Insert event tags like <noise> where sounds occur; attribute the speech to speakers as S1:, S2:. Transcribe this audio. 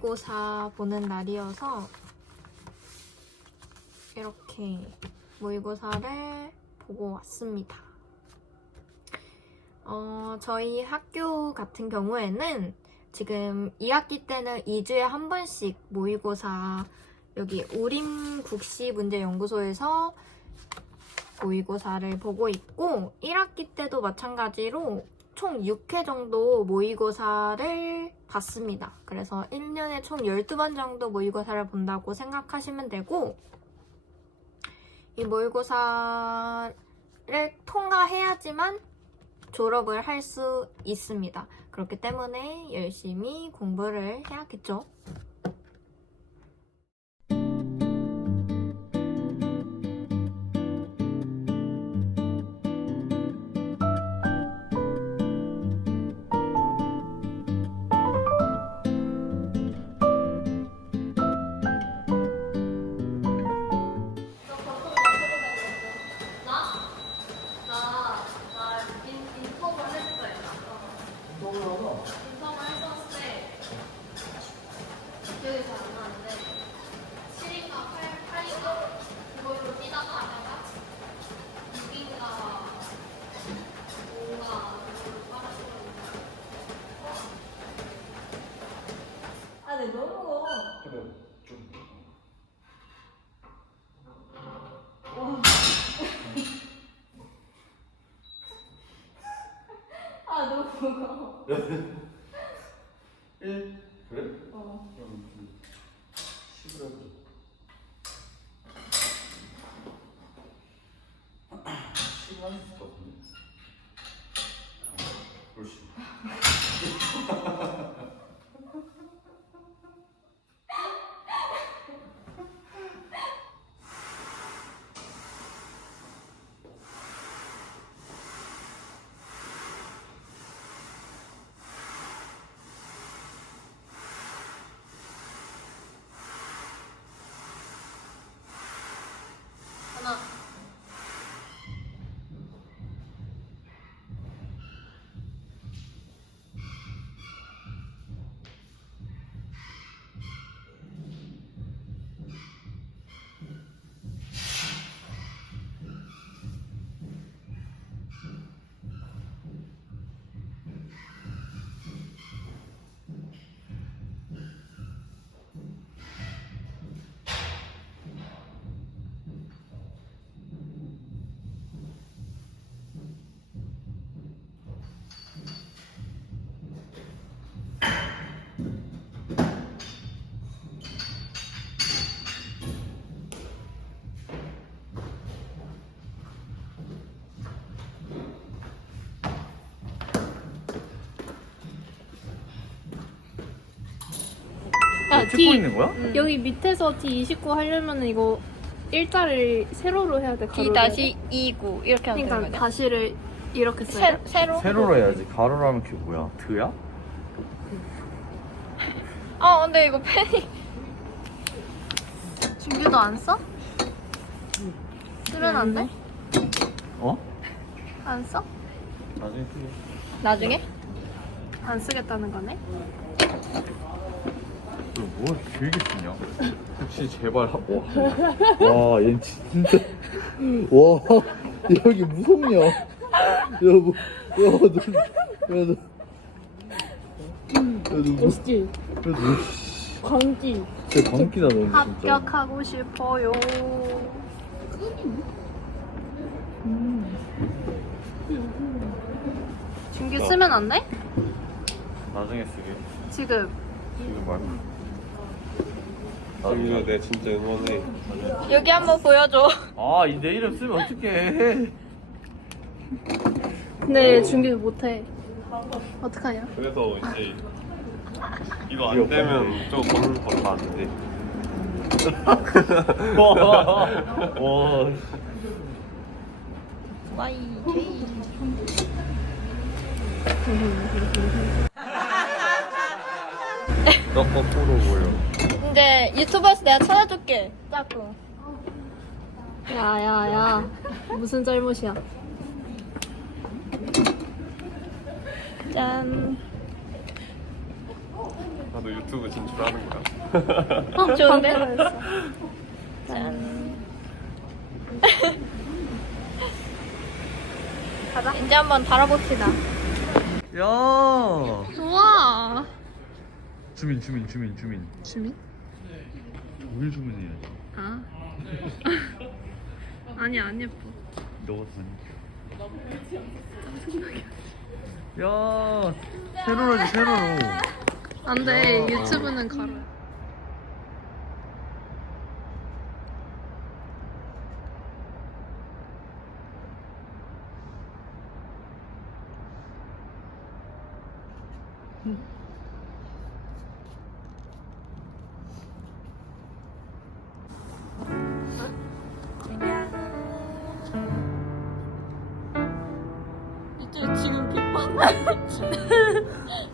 S1: 모의고사 보는 날이어서 이렇게 모의고사를 보고 왔습니다. 어, 저희 학교 같은 경우에는 지금 2학기 때는 2주에 한 번씩 모의고사 여기 우림국시 문제연구소에서 모의고사를 보고 있고 1학기 때도 마찬가지로 총 6회 정도 모의고사를 봤습니다. 그래서 1년에 총 12번 정도 모의고사를 본다고 생각하시면 되고 이 모의고사를 통과해야지만 졸업을 할 수 있습니다. 그렇기 때문에 열심히 공부를 해야겠죠.
S2: 무거워.
S3: 1? 그래?
S2: 어.
S3: 그럼 좀 10으로 해보자 10은 할수 있을 것 같은데 그렇지 <laughs> 찍고 있는 거야?
S4: 여기 밑에서 D29 하려면 이거 일자를 세로로 해야 돼.
S1: D 다시 29 이렇게 하면
S4: 그러니까
S1: 되는 거냐?
S4: 다시를 이렇게 써야
S1: 세,
S4: 돼.
S1: 세로?
S3: 세로로 해야지 가로로 하면 그게 뭐야? 드야?
S1: 어 근데 이거 펜이
S4: 준규도 안 써? 쓰면 안 돼?
S3: 어?
S4: 안 써?
S3: 나중에 쓰게
S1: 나중에?
S4: 안 쓰겠다는 거네?
S3: 너뭐 길게 쓰냐? 혹시 제발 하고 와, 얘 진짜 와, 여기 무섭냐? 여보, 야, 너, 야, 너, 야, 너, 뭐,
S4: 멋있지?
S3: 야, 너,
S4: 광기.
S3: 진짜 광기다 너 진짜.
S4: 합격하고 싶어요. 준규 쓰면 안 돼?
S3: 나중에 쓰게.
S4: 지금.
S3: 지금 말고.
S5: 정민아 내가 진짜 응원해
S1: 여기 한번 보여줘
S3: 아, 이 내 이름 쓰면 어떡해.
S4: 근데 준규 못해. 어떡하냐?
S5: 그래서 이제 이거 안 되면 저 걷는 거다 안돼
S3: 와, 와.
S1: Y J
S3: 너 거꾸로 보여.
S1: 이제 유튜브에서 내가 찾아줄게 짝꿍
S4: 야야야. 무슨 잘못이야?
S1: 짠
S5: 나도 유튜브 진출하는 거야.
S4: 어, <laughs>
S1: 좋은데? 짠. 가자. 이제 한번 달아봅시다.
S3: 야
S4: 우와.
S3: 주민 주민 주민 주민
S4: 주민?
S3: 뭘 주민이야
S4: 아. <laughs> 아니 안 예뻐.
S3: 너가 다니 야 세로로지 세로로
S4: 안돼 유튜브는 가로.
S2: 啊
S1: 哈哈哈